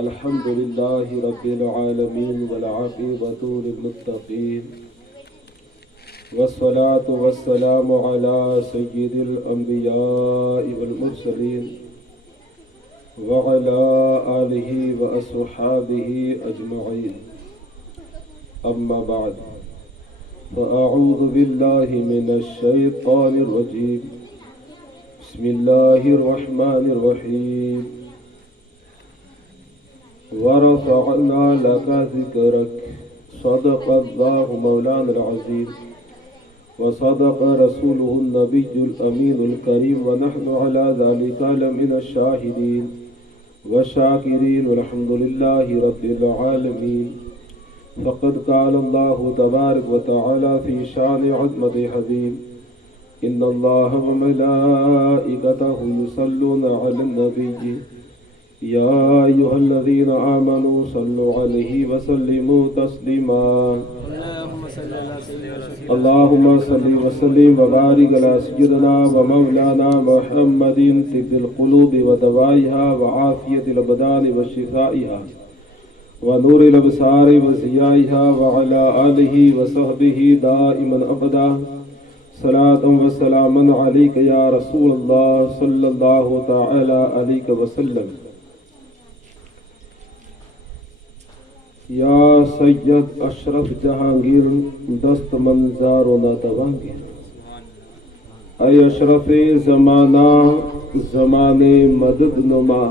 الحمد لله رب العالمين والعاقبة للمتقين والصلاة والسلام على سيد الأنبياء والمرسلين وعلى آله وأصحابه أجمعين. أما بعد، فأعوذ بالله من الشيطان الرجيم. بسم الله الرحمن الرحيم. ورفعنا لك ذكرك. صدق الله مولانا العظيم وصدق رسوله النبي الأمين الكريم، ونحن على ذلك لمن الشاهدين والشاكرين، والحمد لله رب العالمين. فقد قال الله تبارك وتعالى في شان عظمة حبيب: إن الله وملائكته يصلون على النبي يا أيها الذين آمنوا صلوا عليه وسلموا تسليما. اللهم صل وسلم وبارك على سيدنا ومولانا محمد طب القلوب ودوائها وعافية الأبدان وشفائها ونور الأبصار وضيائها وعلى آله وصحبه دائما أبدا. صلاة وسلام عليك يا رسول الله صلى الله تعالى عليه وسلم. یا سید اشرف جہانگیر دست منظار و ناتوانگیر، اے اشرف زمانہ زمان مدد نما،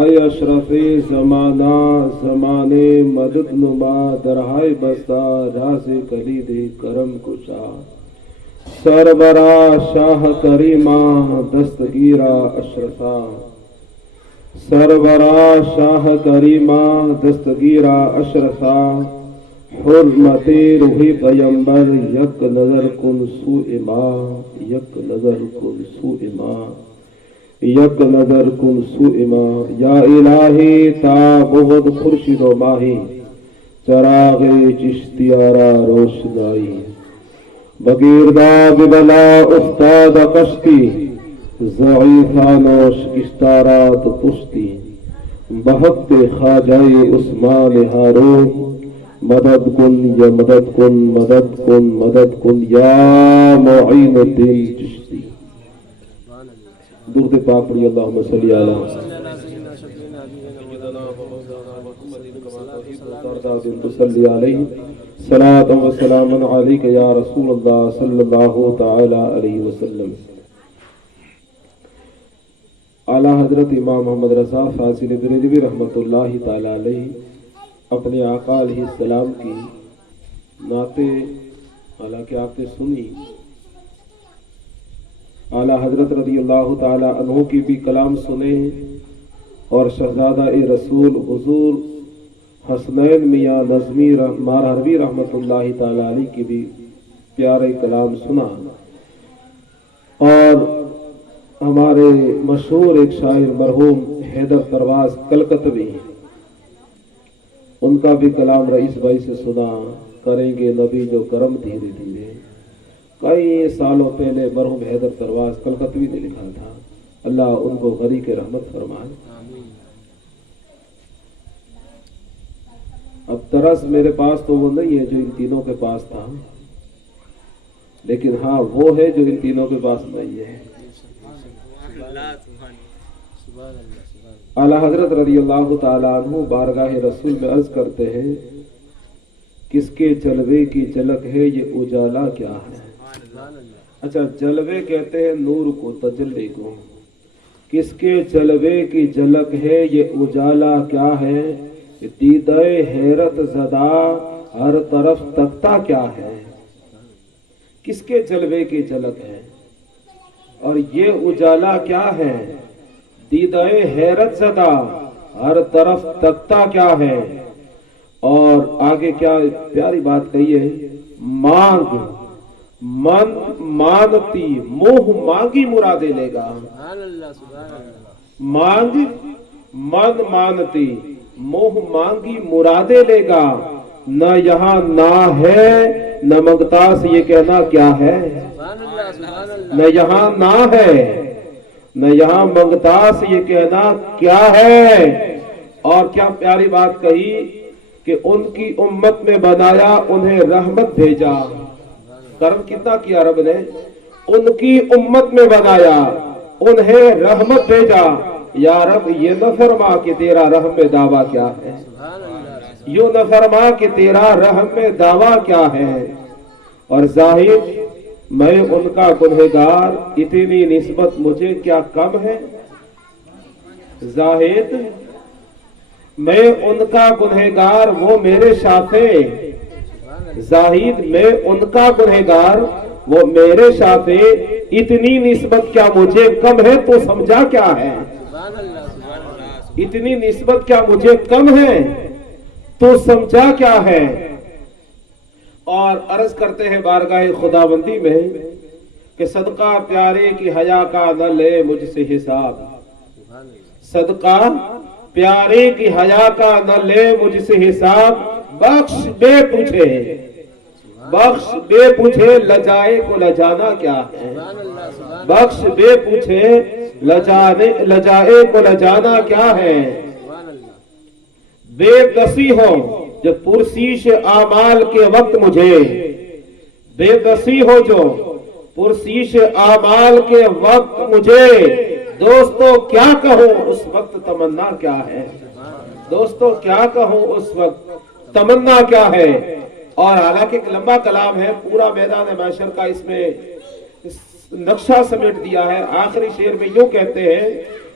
اے اشرف زمانہ زمان مدد نما، درہائے بستہ راز کلید کرم کشا، سربرا شاہ کریمہ دستگیرہ اشرفا، سرورا شاہ کریمہ دستگیرہ اشرفا، حرمت روحی پیمبر یک نظر کن سوء ما، یک نظر کن سوء ما، یک نظر کن سوء ما. یا الہی تا بغد خورشید و ماہی، چراغ چشتیارہ روشنائی، بگیردہ بلا افتاد کشتی، ضعیفان و شکستارات پشتی، بہت خواجہ عثمان ہارون، مدد کن یا مدد کن، مدد کن مدد کن یا معین الدین چشتی. درود پاک پڑھی. اللہم صلی علی صلی علیہ صلاۃ و سلام علیک یا رسول اللہ صلی اللہ تعالی علیہ وسلم. اعلیٰ حضرت امام محمد رضا فاضل بریلوی رحمۃ اللہ تعالی علیہ اپنے آقا علیہ السلام کی نعتیں حالانکہ آپ نے سنی، اعلیٰ حضرت رضی اللہ تعالی عنہ کی بھی کلام سنے، اور شہزادہ رسول حضور حسنین میاں نظمی مارہروی رحمۃ اللہ تعالی علیہ کی بھی پیارے کلام سنا، اور ہمارے مشہور ایک شاعر مرحوم حیدر پرواز کلکتوی، ان کا بھی کلام رئیس بھائی سے سنا. کریں گے نبی جو کرم دھیرے دھیرے. کئی سالوں پہلے مرحوم حیدر پرواز کلکتوی نے لکھا تھا. اللہ ان کو غریق رحمت فرمائے. اب طرز میرے پاس تو وہ نہیں ہے جو ان تینوں کے پاس تھا، لیکن ہاں وہ ہے جو ان تینوں کے پاس نہیں ہے. اعلیٰ حضرت رضی اللہ تعالیٰ عنہ بارگاہ رسول میں عرض کرتے ہیں: کس کے جلوے کی جھلک ہے یہ اجالا کیا ہے. اچھا، جلوے کہتے ہیں نور کو، تجلی کو. کس کے جلوے کی جھلک ہے یہ اجالا کیا ہے، دیدہ حیرت زدہ ہر طرف تکتا کیا ہے. کس کے جلوے کی جھلک ہے اور یہ اجالا کیا ہے، دیدہ حیرت زدہ ہر طرف تکتا کیا ہے. اور آگے کیا پیاری بات کہی ہے: مانگ من مانتی موہ مانگی مرادے لے گا. مانگ من مانتی موہ مانگی مرادے لے گا. نہ یہاں نہ ہے نہ منگتا سے یہ کہنا کیا ہے. نہ یہاں نہ ہے न यहाँ मंगता से ये कहना क्या है। और क्या प्यारी बात कही कि उनकी उम्मत में बनाया, उन्हें रहमत भेजा। कर्म कितना किया रब ने, उनकी उम्मत में बनाया, उन्हें रहमत भेजा। या रब ये न फरमा कि तेरा रहम में दावा क्या है, यूं न फरमा कि तेरा रहम में दावा क्या है। और जाहिर मैं उनका गुनहगार, इतनी निस्बत मुझे क्या कम है। जाहिद मैं उनका गुनहगार, वो मेरे शाफे। जाहिद मैं उनका गुनहगार, वो मेरे शाफे, इतनी निस्बत क्या मुझे कम है, तो समझा क्या है। इतनी निस्बत क्या मुझे कम है, तो समझा क्या है। और अर्ज करते हैं बारगाह खुदाबंदी में कि सदका प्यारे की हया का न ले मुझसे हिसाब। सदका प्यारे की हया का न ले मुझसे हिसाब। बख्श बे पूछे, बख्श बे पूछे लजाए को लजाना क्या है। बख्श बे पूछे लजाए को लजाना क्या है। बेबसी हो जो पुरसीश आमाल के वक्त मुझे, बेबसी हो जो पुरसीश आमाल के वक्त मुझे। दोस्तों क्या कहूं उस वक्त तमन्ना क्या है। दोस्तों क्या कहूं उस वक्त तमन्ना क्या है। और हालांकि एक लंबा कलाम है, पूरा मैदान महशर का इसमें नक्शा समेट दिया है। आखिरी शेर में यूं कहते हैं,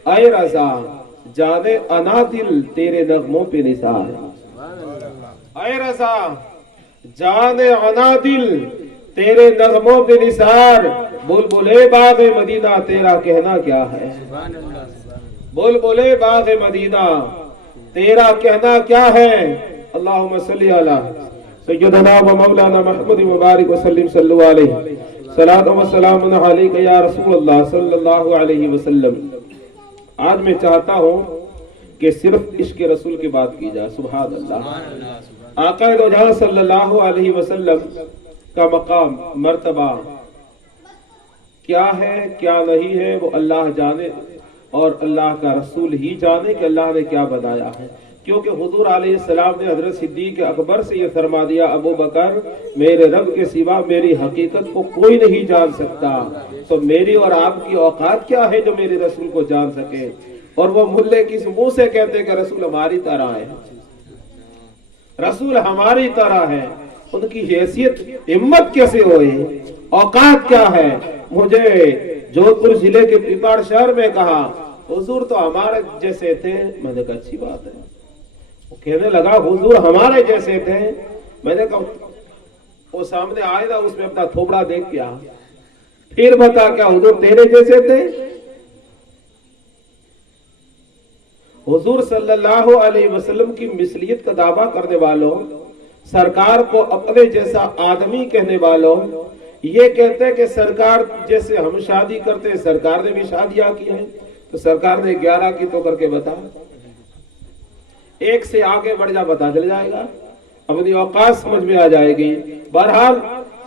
ऐ रज़ा जाने अना दिल तेरे नगमों पे निसार। ऐ रज़ा जाने अना दिल तेरे नगमों पे निसार। बुलबुले बाग़ मदीना तेरा कहना क्या है। बुलबुले बाग़ मदीना तेरा कहना क्या है। अल्लाहुम्मा सल्ली अला सय्यदना व मौलाना मुहम्मद मुबारक वसल्लम सल्लल्लाहु अलैहि सलात व सलाम अलैका या रसूलल्लाह सल्लल्लाहु अलैहि वसल्लम। आज मैं चाहता हूँ कि सिर्फ इश्क रसूल की बात की जाए। सुभान अल्लाह। आका दो जहां सल्लल्लाहु अलैहि वसल्लम का मकाम मर्तबा क्या है क्या नहीं है, वो अल्लाह जाने और अल्लाह का रसूल ही जाने कि अल्लाह ने क्या बताया है। क्योंकि हुजूर अलैहिस्सलाम ने हजरत सिद्दीक अकबर से ये फरमा दिया, अबू बकर मेरे रब के सिवा मेरी हकीकत को कोई नहीं जान सकता, तो मेरी और आपकी औकात क्या है जो मेरे रसूल को जान सके। और वो मुल्ले किस मुंह से कहते कि रसूल हमारी तरह है, रसूल हमारी तरह है। उनकी हैसियत हिम्मत कैसे होए, औकात क्या है। मुझे जोधपुर जिले के पिपाड़ शहर में कहा, हुजूर तो हमारे जैसे थे। मैंने कहा अच्छी बात है। वो कहने लगा हुजूर हमारे जैसे थे। मैंने कहा वो सामने आए ना, उसमें अपना थोबड़ा देख क्या, फिर बता क्या हुजूर तेरे जैसे थे। हुजूर सल्लल्लाहु अलैहि वसल्लम की मिसलियत का दावा करने वालों, सरकार को अपने जैसा आदमी कहने वालों, ये कहते हैं कि सरकार जैसे हम शादी करते हैं, सरकार ने भी शादियां की हैं, तो सरकार ने 11 की तो करके बता, एक से आगे बढ़ जा बता चल जाएगा, अपनी औकात समझ में आ जाएगी। बहरहाल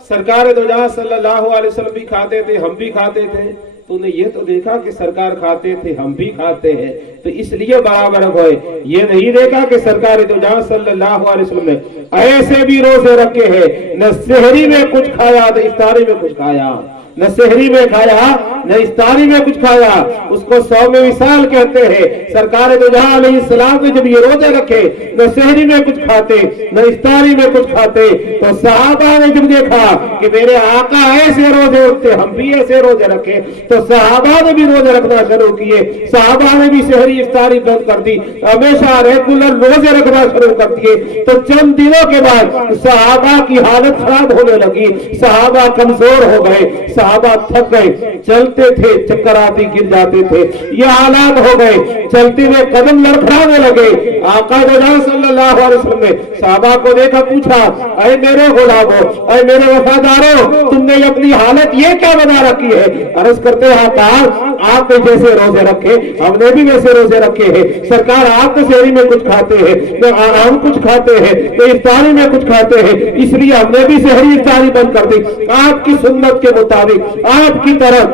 सरकार दो जहां सल्लल्लाहु अलैहि वसल्लम भी खाते थे, हम भी खाते थे। तूने ये तो देखा कि सरकार खाते थे हम भी खाते हैं, तो इसलिए बराबर होए। ये नहीं देखा कि सरकार दो जहां सल्लल्लाहु अलैहि वसल्लम ने ऐसे भी रोजे रखे हैं, न सहरी में कुछ खाया न इफ्तारी में कुछ खाया, न सहरी में खाया न इफ्तारी में कुछ खाया। उसको 100 में विसाल कहते हैं। सरकार दो जहां अलैहिस्सलाम ने जब ये रोजे रखे, न सहरी में कुछ खाते न इफ्तारी में कुछ खाते, तो सहाबा ने जब देखा कि मेरे आका ऐसे रोजे रखते, हम भी ऐसे रोजे रखे, तो सहाबा ने भी रोजे रखना शुरू किए। सहाबा ने भी सहरी इफ्तारी बंद कर दी, हमेशा रेगुलर रोजे रखना शुरू कर दिए। तो चंद दिनों के बाद सहाबा की हालत खराब होने लगी, सहाबा कमजोर हो गए, सहाबा थक गए, चलते थे चक्कर आती गिर जाते थे, ये हालात हो गए। चलते हुए कदम लड़खड़ाने लगे। आका सल्लल्लाहु अलैहि वसल्लम ने सहाबा को देखा, पूछा, अरे मेरे गुलामों, अरे मेरे वफादारों, तुमने अपनी हालत ये क्या बना रखी है। अर्ज करते हैं आपने जैसे रोजे रखे हमने भी वैसे रोजे रखे हैं। सरकार आप तो सहरी में कुछ खाते हैं, न हम कुछ खाते हैं, तो इफ्तारी में कुछ खाते हैं, इसलिए हमने भी सहरी इफ्तारी बंद कर दी। आपकी सुन्नत के मुताबिक आपकी तरफ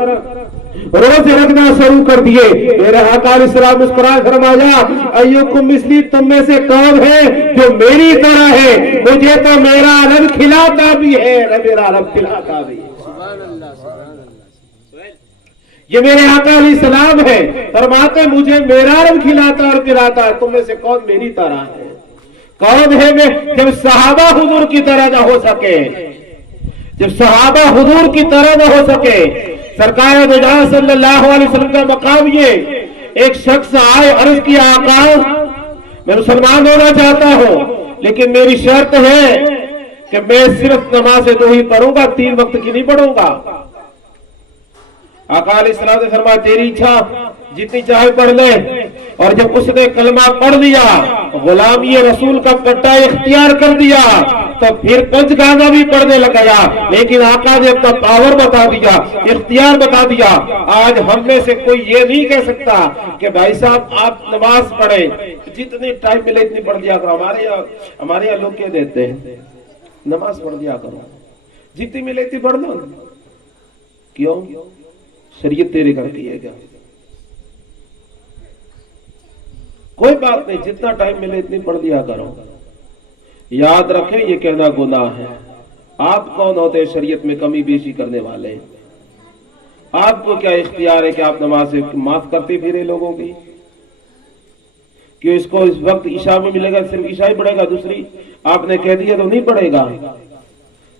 रोजे रखना शुरू कर दिए। मेरे आका अलैहिस्सलाम मुस्कुरा फरमाया, अय्युकुम मिस्ली, तुम में से कौन है जो मेरी तरह है? मुझे तो मेरा रब खिलाता भी है, मेरा रब खिलाता भी है। ये मेरे आका अलैहिस्सलाम है, फरमाते मुझे मेरा रब खिलाता और पिलाता है। तुम में से कौन मेरी तरह है? कौन है मैं? जब सहाबा हुजूर की तरह ना हो सके, जब सहाबा हुजूर की तरह ना हो सके, सरकार दो जहां सल्लल्लाहु अलैहि वसल्लम का मकाम ये, एक शख्स आए, अर्ज किया, आका मैं मुसलमान होना चाहता हूं, लेकिन मेरी शर्त है कि मैं सिर्फ नमाज 2 ही पढ़ूंगा, 3 वक्त की नहीं पढ़ूंगा। आका अलैहिस्सलाम ने फरमाया, तेरी इच्छा, जितनी चाहे पढ़ ले। और जब उसने कलमा पढ़ लिया, गुलामी रसूल का पट्टा इख्तियार कर दिया, तो फिर पंचगाना भी पढ़ने लग गया। लेकिन आका ने अपना पावर बता दिया, इख्तियार बता दिया। आज हम में से कोई ये नहीं कह सकता कि भाई साहब आप नमाज पढ़े, जितनी टाइम मिले इतनी पढ़ दिया करो। हमारे यहाँ लोग क्या देते हैं, नमाज पढ़ दिया करो, जितनी मिले इतनी पढ़ लो। क्यों? शरीयत तेरे घर की है क्या? कोई बात नहीं, जितना टाइम मिले इतनी पढ़ दिया करो। याद रखें, ये कहना गुनाह है। आप कौन होते हैं शरीयत में कमी बेशी करने वाले? आपको क्या इख्तियार है कि आप नमाज से माफ करते फिरे लोगों की? क्यों इसको इस वक्त ईशा में मिलेगा, सिर्फ ईशा ही पढ़ेगा, दूसरी आपने कह दिया तो नहीं पढ़ेगा?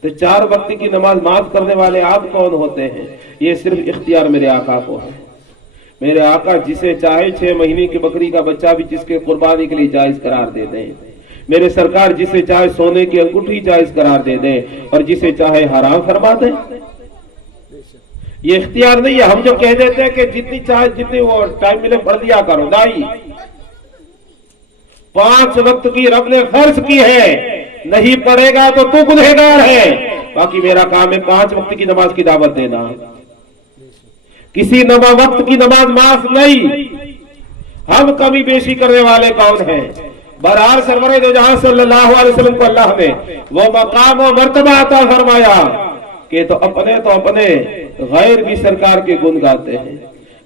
तो 4 वक्त की नमाज माफ करने वाले आप कौन होते हैं? ये सिर्फ इख्तियार मेरे आका को है। मेरे आका जिसे चाहे 6 महीने की बकरी का बच्चा भी जिसके कुर्बानी के लिए जायज करार दे दें। मेरे सरकार जिसे चाहे सोने की अंगूठी जायज करार दे दें और जिसे चाहे हराम फरमा दें। ये इख्तियार नहीं है। हम जो कह देते हैं कि जितनी चाहे जितनी वो टाइम मिले पढ़ दिया करो, दाई 5 वक्त की रब ने फर्ज की है, नहीं पढ़ेगा तो तू गुनहगार है। बाकी मेरा काम है 5 वक्त की नमाज की दावत देना। किसी वक्त की नमाज माफ नहीं। हम कमी बेशी करने वाले कौन हैं? बहरहाल सरवरे दो जहां सल्लल्लाहु अलैहि वसल्लम को अल्लाह ने वो मकाम और मर्तबा अता फरमाया कि तो अपने गैर भी सरकार के गुण गाते हैं,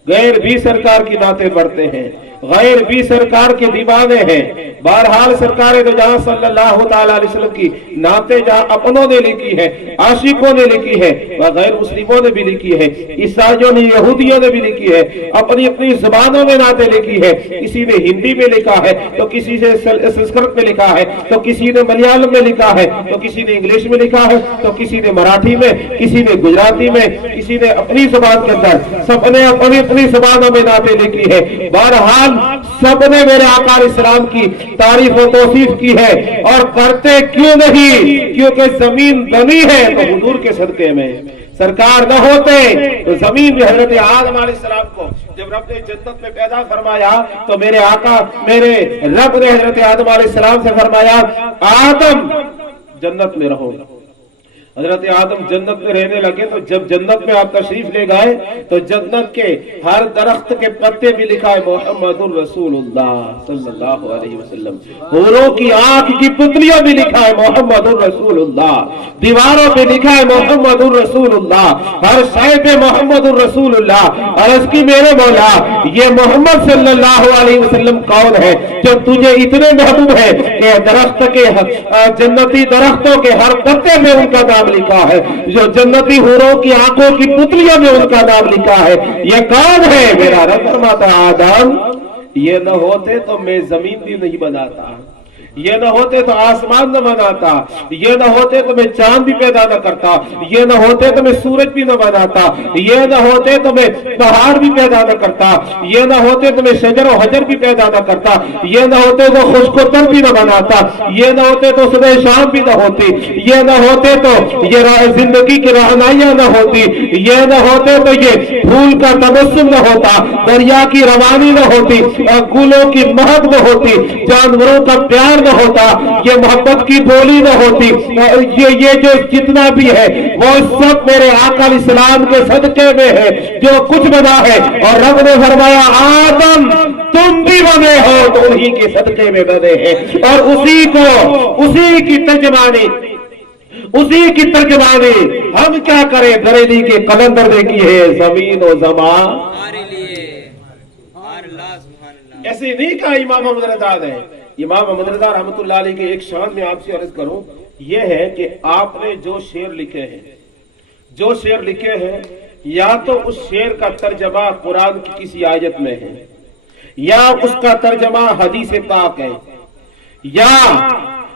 गैर भी सरकार की नाते बढ़ते हैं, गैर भी सरकार के दीवाने हैं। बहरहाल सरकार दो जहां सल्लल्लाहु ताला अलैहि वसल्लम की नाते जहां अपनों ने लिखी है, आशिकों ने लिखी है, वह गैर मुस्लिमों ने भी लिखी है, ईसाइयों ने, यहूदियों ने भी लिखी है, अपनी अपनी जुबानों में नाते लिखी है। किसी ने हिंदी में लिखा है, तो किसी ने संस्कृत में लिखा है, तो किसी ने मलयालम में लिखा है, तो किसी ने इंग्लिश में लिखा है, तो किसी ने मराठी में, किसी ने गुजराती में, किसी ने अपनी जुबान के अंदर, सबने अपनी अपनी जुबानों में नाते लिखी है। बहरहाल सबने मेरे आका अलैहिस्सलाम की तारीफ और तौसीफ की है। और करते क्यों नहीं? क्योंकि जमीन बनी है तो हुजूर के सदके में। सरकार न होते तो जमीन में हजरत आदम अलैहिस्सलाम को जब रब ने जन्नत में पैदा फरमाया तो मेरे रब ने हजरत आदम अलैहिस्सलाम से फरमाया, आदम जन्नत में रहो। हजरत आदम जन्नत में रहने लगे तो जब जन्नत में आप तशरीफ ले गए तो जन्नत के हर दरख्त के पत्ते भी लिखा है मोहम्मदुर रसूलुल्लाह सल्लल्लाहु अलैहि वसल्लम। हूरों की आंख की पुतलियों भी लिखा है मोहम्मदुर रसूलुल्लाह, दीवारों पे लिखा है मोहम्मदुर रसूलुल्लाह, हर शय पे मोहम्मदुर रसूलुल्लाह। अर्ज़ की मेरे मौला, ये मोहम्मद सल्लल्लाहु अलैहि वसल्लम कौन है जो तुझे इतने महबूब है कि दरख्त के जन्नती दरख्तों के हर पत्ते में उनका नाम लिखा है, जो जन्नती हूरों की आंखों की पुतलियों में उनका नाम लिखा है। ये कौन है? मेरा रब फरमाता, आदम ये न होते तो मैं जमीन भी नहीं बनाता, ये न होते तो आसमान न बनाता, ये न होते तो मैं चांद भी पैदा न करता, ये न होते तो मैं सूरज भी न बनाता, ये न होते तो मैं पहाड़ भी पैदा न करता, ये न होते तो मैं शजर और हजर भी पैदा न करता, ये न होते तो खुशकोतर भी न बनाता, ये न होते तो सुबह शाम भी न होती, ये न होते तो ये जिंदगी की रहनाइयां न होती, ये न होते तो ये फूल का तबस्सुम न होता, दरिया की रवानी न होती, गुलों की महक न होती, जानवरों का प्यार न होता, ये मोहब्बत की बोली न होती, ये जो जितना भी है वो सब मेरे आका अलैहिस्सलाम के सदके में है जो कुछ बना है। और रब ने फरमाया, आदम तुम भी बने हो तो उन्हीं के सदके में बने हैं। और उसी की तर्जमानी, उसी की तर्जमानी हम क्या करें, बरेली के कलंदर ने की है, जमीन और जमा ऐसे नहीं कहा इमाम मोहम्मद रज़ा ने। इमाम मोहम्मद रज़ा रहमतुल्लाह अलैह के एक शान में आपसे अर्ज करूं, यह है कि आपने जो शेर लिखे हैं या तो उस शेर का तर्जमा कुरान की किसी आयत में है, या उसका तर्जमा हदीस पाक है, या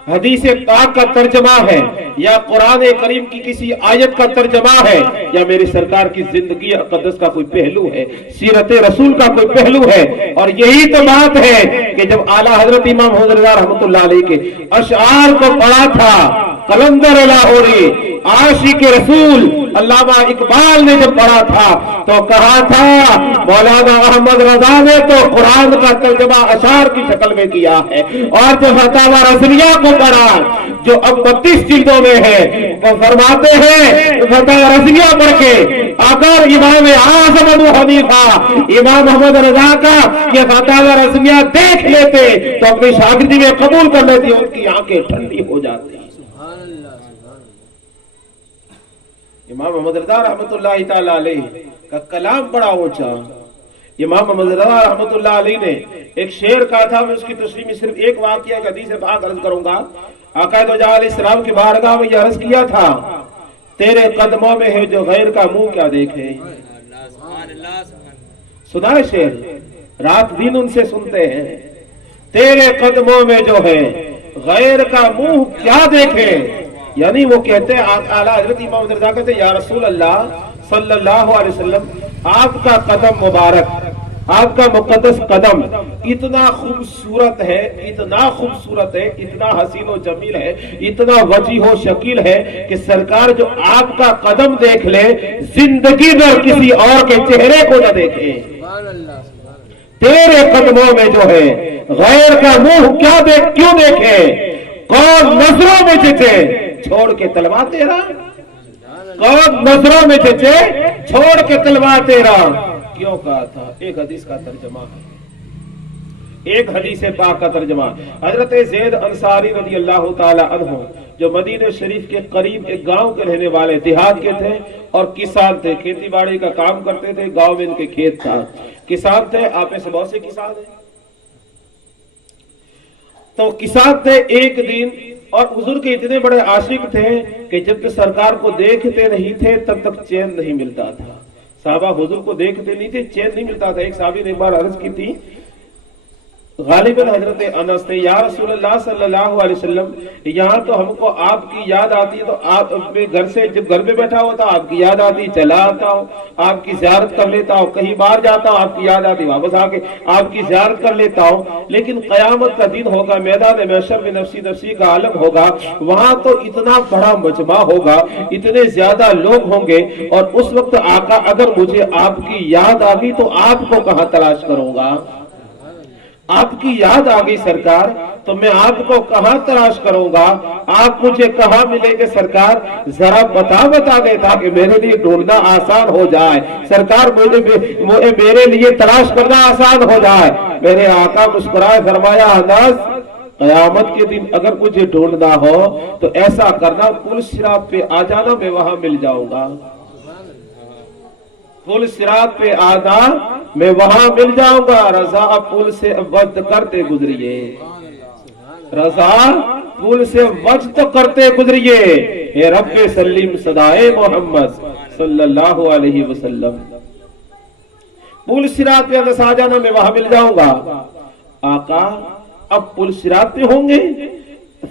हदीस पाक का तर्जमा है, या कुरान करीम की किसी आयत का तर्जमा है, या मेरी सरकार की जिंदगी अक़दस का कोई पहलू है, सीरत रसूल का कोई पहलू है। और यही तो बात है कि जब आला हजरत इमाम मोहम्मद रज़ा रहमतुल्लाह अलैह के अशआर को पढ़ा था कलंदर लाहौरी आशिक रसूल अल्लामा इकबाल ने जब पढ़ा था तो कहा था मौलाना अहमद रज़ा ने तो कुरान का तर्जमा अशार की शक्ल में किया है। और जो फतावा रज़विया को पढ़ा जो अब 32 जिल्दों में है, वो फरमाते हैं फतावा रज़विया पढ़ के अगर इमाम आज़म अबू हनीफा इमाम मोहम्मद रज़ा का ये फतावा रज़विया देख लेते तो अपनी शागिर्दी में कबूल कर लेती, उनकी आंखें ठंडी हो जाती। इमाम मोहम्मद रज़ा रहमतुल्लाह ताला अलैह का कलाम बड़ा ऊंचा। इमाम मोहम्मद रज़ा रहमतुल्लाह अलैह ने एक शेर कहा था, मैं उसकी तशरीह में सिर्फ एक वाक़या हदीस से पाक अर्ज करूंगा। आका दो जहां अलैहिस्सलाम की बारगाह में यह अर्ज किया था, तेरे कदमों में है जो गैर का मुंह क्या देखे। सुना है शेर, रात दिन उनसे सुनते हैं, तेरे कदमों में जो है गैर का मुंह क्या देखे। यानी वो कहते हैं आला हजरत इमाम रज़ा कहते या रसूल अल्लाह सल्लल्लाहु अलैहि वसल्लम, आपका कदम मुबारक, आपका मुकद्दस कदम इतना खूबसूरत है, इतना खूबसूरत है, इतना हसीन और जमील है, इतना वजीह और शकील है कि सरकार जो आपका कदम देख ले जिंदगी में किसी और के चेहरे को न देखे। तेरे कदमों में जो है गैर का मुंह क्या क्यों देखे, कौन नजरों में जचे छोड़ के तलवा तेरा, कौन नजरों में जचे छोड़ के तलवा तेरा। क्यों कहा था? एक हदीस का तर्जमा है, एक हदीस पाक का तर्जमा। हजरत ज़ैद अंसारी रज़ी अल्लाह ताला अन्हु जो मदीना शरीफ के करीब एक गांव के रहने वाले देहात के थे और किसान थे, खेती बाड़ी का काम करते थे, गांव में इनके खेत था, किसान थे। आप में से बहुत से किसान हैं, तो किसान थे। एक दिन और हुजूर के इतने बड़े आशिक थे कि जब तक सरकार को देखते नहीं थे तब तक चैन नहीं मिलता था। साहबा हुजूर को देखते नहीं थे, चैन नहीं मिलता था। एक साहबी ने एक बार अर्ज की थी, गालिबन हजरत अनस थे, या रसूल अल्लाह सल्लल्लाहु अलैहि वसल्लम, यहाँ तो हमको आपकी याद आती है, तो आप अपने घर से जब घर में बैठा होता आपकी याद आती, चला आता हूँ आपकी ज़ियारत कर लेता हूँ, कहीं बाहर जाता हूँ आपकी याद आती, वापस आके आपकी ज़ियारत कर लेता हूँ। लेकिन क़यामत का दिन होगा, मैदान महशर में नफ्सी नफ्सी का आलम होगा, वहां तो इतना बड़ा मजमा होगा, इतने ज्यादा लोग होंगे, और उस वक्त आका अगर मुझे आपकी याद आ गई तो आपको कहाँ तलाश करूंगा। आपकी याद आ गई सरकार तो मैं आपको कहां तलाश करूंगा, आप मुझे कहां मिलेंगे सरकार, जरा बता दे ताकि मेरे लिए ढूंढना आसान हो जाए। सरकार मुझे मेरे लिए तलाश करना आसान हो जाए। मेरे आका मुस्कुराए फरमाया, अनस क़यामत के दिन अगर मुझे ढूंढना हो तो ऐसा करना, पुल सिरात पे आ जाना, मैं वहां मिल जाऊंगा। पुल सिरात पे आना, मैं वहां मिल जाऊंगा। रजा पुल से वक्त करते गुजरिए, रजा पुल से वक्त करते गुजरिए, हे रब्बे सल्लिम सदाए मोहम्मद सल्लल्लाहु अलैहि वसल्लम। पुल सिरात पे अगर आ जाना, मैं वहां मिल जाऊंगा। आका अब पुल सिरात पे होंगे?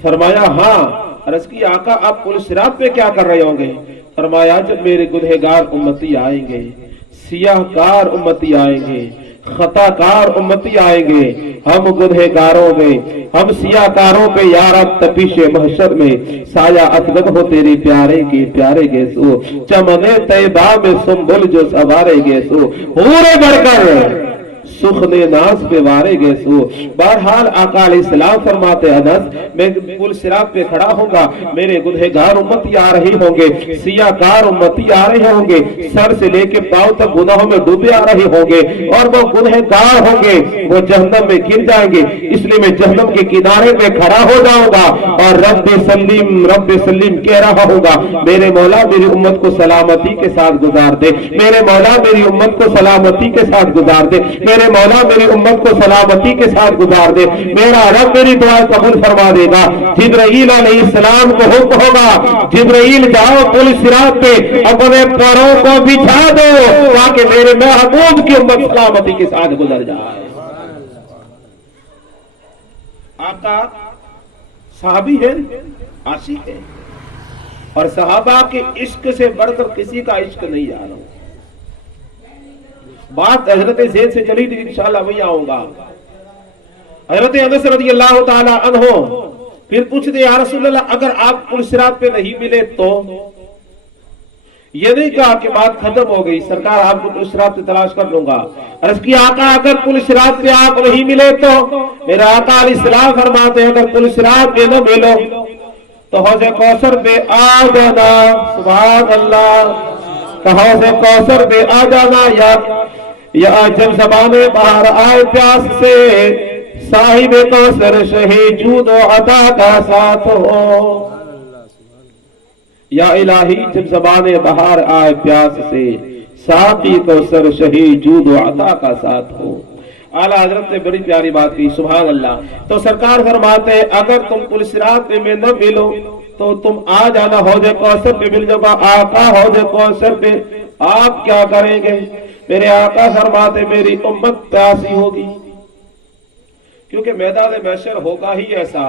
फरमाया हाँ। अर्ज की आका आप पुल सिरात पे क्या कर रहे होंगे? फरमाया जब मेरे गुनहगार उम्मती आएंगे, सियाहकार उम्मती आएंगे, खताकार उम्मती आएंगे, हम गुनहगारों में, हम सियाकारों पे यारब तपीशे महशर में साया अफगद हो तेरे प्यारे के सो, चमने तैबा में सुंबुल जो सवारे गे सो, पूरे बढ़कर सुखने नाज पे वारे गए सो। बहरहाल आका अलैहिस्सलाम फरमाते अनस, मैं पुल सिरात पे खड़ा होऊंगा, मेरे गुनहगार उम्मती आ रहे होंगे, सियाकार उम्मती आ रहे होंगे, सर से लेके पांव तक गुनाहों में डूबे आ रहे होंगे और वो गुनहगार होंगे, वो जहन्नम में गिर जाएंगे। इसलिए मैं जहन्नम के किनारे पे खड़ा हो जाऊंगा और रब्बे सल्लीम कह रहा होगा, मेरे मौला मेरी उम्मत को सलामती के साथ गुजार दे, मेरे मौला मेरी उम्मत को सलामती के साथ गुजार दे, मेरे मौला मेरी उम्मत को सलामती के साथ गुजार दे, मेरा रब मेरी दुआ कबूल फरमा देगा। जिब्राइल अलैहिस्सलाम को हुक्म होगा, जिब्राइल जाओ पुल सिरात पे अपने पैरों को बिछा दो ताकि मेरे महबूब की उम्मत सलामती के साथ गुजर जाए। आका सहाबी है, आशिक है, और सहाबा के इश्क से बढ़कर किसी का इश्क नहीं आ रहा। बात हजरत ज़ैद से चली थी, इंशाअल्लाह वही आऊंगा। हजरत अनस रज़ियल्लाहु ताला अन्हु फिर पूछते, या रसूल अल्लाह, अगर आप पुल सिरात पे नहीं मिले तो? ये नहीं कहा कि बात खत्म हो गई, सरकार आपको पुल सिरात पे तलाश कर लूंगा। अर्ज़ की, आका अगर पुल सिरात पे आप नहीं मिले तो? मेरा आका अलैहिस्सलाम फरमाते हैं, अगर पुल सिरात पे न मिलो तो हौज़े कौसर पे आ जाना। सुभान अल्लाह। तो हौज़े कौसर पे आ जाना, या जब ज़बाने बाहर आए प्यास से, साहिब कौसर शहे जूद व अता का साथ हो। या इलाही जब ज़बाने बाहर आए प्यास से, साकी कौसर शहे जूद व अता का साथ हो। आला हजरत ने बड़ी प्यारी बात की, सुभान अल्लाह। तो सरकार फरमाते हैं, अगर तुम पुल सिरात में न मिलो तो तुम आ जाना, हौज़े कौसर पे मिल जाओगा। आका हौज़े कौसर पे आप क्या करेंगे? मेरे आका फरमाते, मेरी उम्मत प्यासी होगी, क्योंकि मैदान महशर होगा ही ऐसा।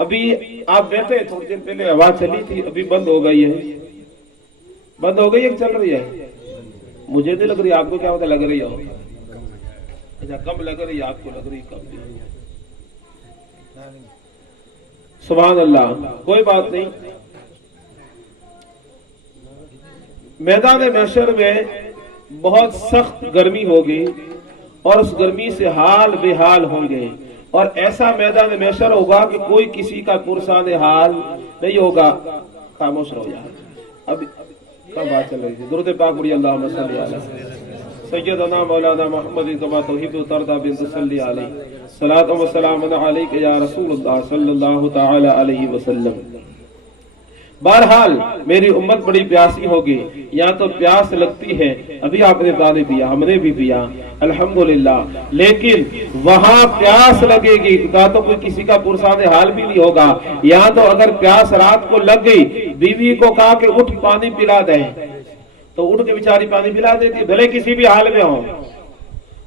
अभी आप बैठे, थोड़ी देर पहले आवाज चली थी, अभी बंद हो गई है। बंद हो गई है, चल रही है? मुझे नहीं लग रही, आपको क्या पता लग रही हो? अच्छा, कम लग रही है, आपको लग रही कम। सुभान अल्लाह, कोई बात नहीं। मैदान महशर में बहुत सख्त गर्मी होगी और उस गर्मी से हाल बेहाल होंगे, और ऐसा मैदान महशर होगा कि कोई किसी का पुरसान हाल नहीं होगा। खामोश रहो यार, अभी कब बात चल रही थी? दुरूद पाक पढ़िए, अल्लाहुम्मा सल्ली अला सय्यदना मौलाना मुहम्मद कमा तौहीद तरदा बिन सल्ली अलैहि सलातो व सलाम अलैका या रसूलुल्लाह सल्लल्लाहु तआला अलैहि वसल्लम। बहरहाल मेरी उम्मत बड़ी प्यासी होगी। यहाँ तो प्यास लगती है, अभी आपने पानी पिया, हमने भी पिया, अल्हम्दुलिल्लाह, लेकिन वहां प्यास लगेगी तो कोई किसी का पुरसान हाल भी नहीं होगा। यहाँ तो अगर प्यास रात को लग गई, बीवी को कहा कि उठ पानी पिला दे, तो उठ के बेचारी पानी पिला देती, भले किसी भी हाल में हो।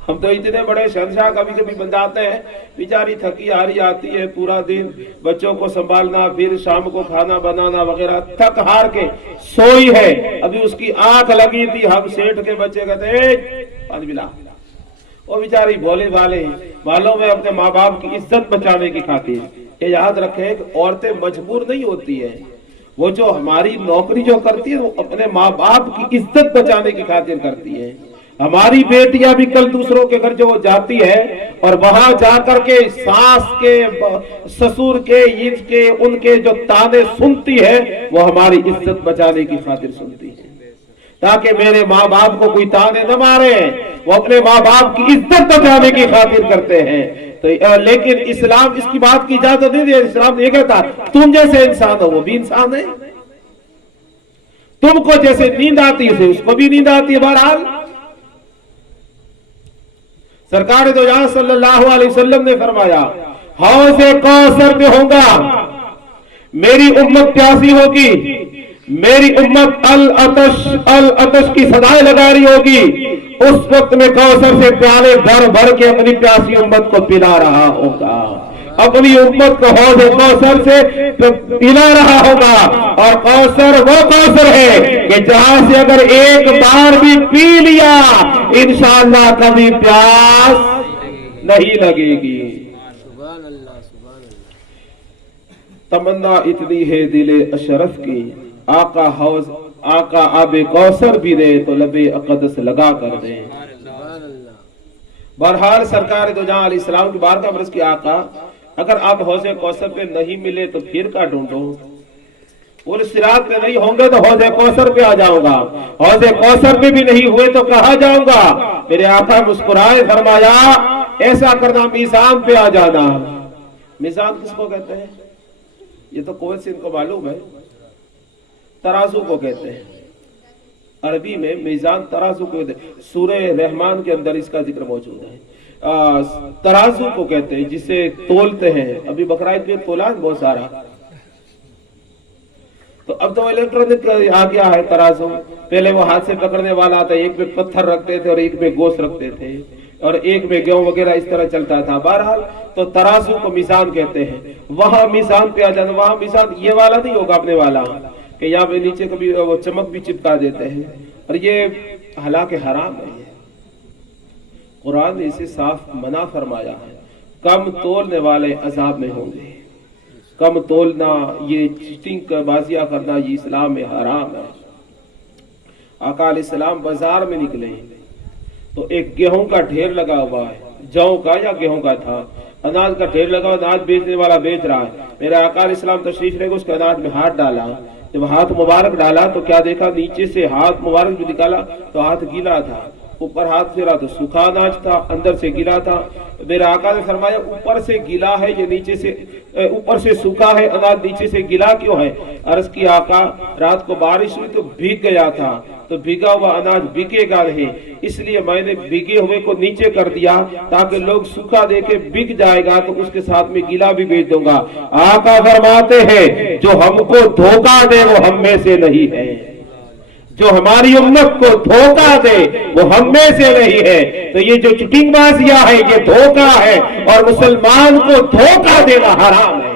हम तो इतने बड़े शहंशाह कभी कभी बन जाते हैं, बेचारी थकी हारी आती है, पूरा दिन बच्चों को संभालना, फिर शाम को खाना बनाना वगैरह, थक हार के सोई है, अभी उसकी आंख लगी थी, हम सेठ के बच्चे कहते पानी पिला। वो बेचारी भोले वाले वालों में अपने माँ बाप की इज्जत बचाने की खातिर, ये याद रखें कि औरतें मजबूर नहीं होती है, वो जो हमारी नौकरी जो करती है वो अपने माँ बाप की इज्जत बचाने की खातिर करती है। हमारी बेटियां भी कल दूसरों के घर जो वो जाती है और वहां जाकर के सास के, ससुर के, ईद के, उनके जो ताने सुनती है, वो हमारी इज्जत बचाने की खातिर सुनती है, ताकि मेरे माँ बाप को कोई ताने न मारे। वो अपने माँ बाप की इज्जत बचाने की खातिर करते हैं। तो लेकिन इस्लाम इसकी बात की इजाजत नहीं दे। इस्लाम ये कहता तुम जैसे इंसान हो वो भी इंसान है, तुमको जैसे नींद आती है उसको भी नींद आती है। बहरहाल सरकार दो जहां सल्लल्लाहु अलैहि वसल्लम ने फरमाया, हौज़े कौसर पे होगा, मेरी उम्मत प्यासी होगी, मेरी उम्मत अल अतश की सदाएं लगा रही होगी। उस वक्त में कौसर से प्याले भर भर के अपनी प्यासी उम्मत को पिला रहा होगा, अपनी उम्मत को हौज़े कौसर से पिला रहा होगा। और कौसर वो कौसर है कि जहां से अगर एक बार भी पी लिया इंशाअल्लाह कभी प्यास नहीं लगेगी। तमन्ना इतनी है दिले अशरफ की, आका आबे कौसर भी दे तो लबे अकदस लगा कर दे। बहरहाल सरकार दो जहां अलैहिस्सलाम की बारगाह में अर्ज की, आका अगर आप हौज़े कौसर पे नहीं मिले तो फिर का ढूंढो, पुल सिरात पे नहीं होंगे तो हौज़े कौसर पे आ जाऊंगा, हौज़े कौसर पे भी नहीं हुए तो कहां जाऊंगा। मेरे आका मुस्कुराए, फरमाया ऐसा करना, मीज़ान पे आ जाना। मीज़ान किसको कहते हैं? ये तो कोई से इनको मालूम है, तराजू को कहते हैं। अरबी में मीज़ान तराजू को कहते हैं। सूरह रहमान के अंदर इसका जिक्र मौजूद है। तराजू को कहते हैं जिसे तोलते हैं। अभी बकराईद में तोला है बहुत सारा, तो अब तो इलेक्ट्रॉनिक आ गया है तराजू। पहले वो हाथ से पकड़ने वाला था, एक पे पत्थर रखते थे और एक पे गोश्त रखते थे और एक में गेहूं वगैरह इस तरह चलता था। बहरहाल तो तराजू को मीज़ान कहते हैं। वहां मीज़ान पे आ जाना, वहां मीज़ान ये वाला नहीं होगा अपने वाला कि यहाँ पे नीचे कभी वो चमक भी चिपका देते हैं, और ये हालांकि हराम है। कुरान ने इसे साफ मना फरमाया है। कम तोलने वाले अजाब में होंगे। कम तोलना, ये चीटिंग बाजियां करना, ये इस्लाम में हराम है। आका अलैहिस्सलाम बाजार में निकले तो एक गेहूं का ढेर लगा हुआ है, जौ का या गेहूं का था, अनाज का ढेर लगा, अनाज बेचने वाला बेच रहा है। मेरे आका अलैहिस्सलाम तशरीफ लेके उसके अनाज में हाथ डाला। जब हाथ मुबारक डाला तो क्या देखा, नीचे से हाथ मुबारक भी निकाला तो हाथ गीला था, ऊपर हाथ फेरा तो सूखा अनाज था, अंदर से गीला था। मेरे आका ने फरमाया ऊपर से गीला है, ये नीचे से ऊपर से सूखा है, अनाज नीचे से गीला क्यों है? अर्ज की, आका रात को बारिश हुई तो भीग गया था, तो भीगा हुआ अनाज बिकेगा नहीं, इसलिए मैंने भीगे हुए को नीचे कर दिया ताकि लोग सूखा देके बिक जाएगा तो उसके साथ में गीला भी बेच दूंगा। आका फरमाते हैं जो हमको धोखा दे वो हम में से नहीं है, जो हमारी उम्मत को धोखा दे वो हम में से नहीं है। तो ये जो चिटिंगबाजियां है ये धोखा है, और मुसलमान को धोखा देना हराम है।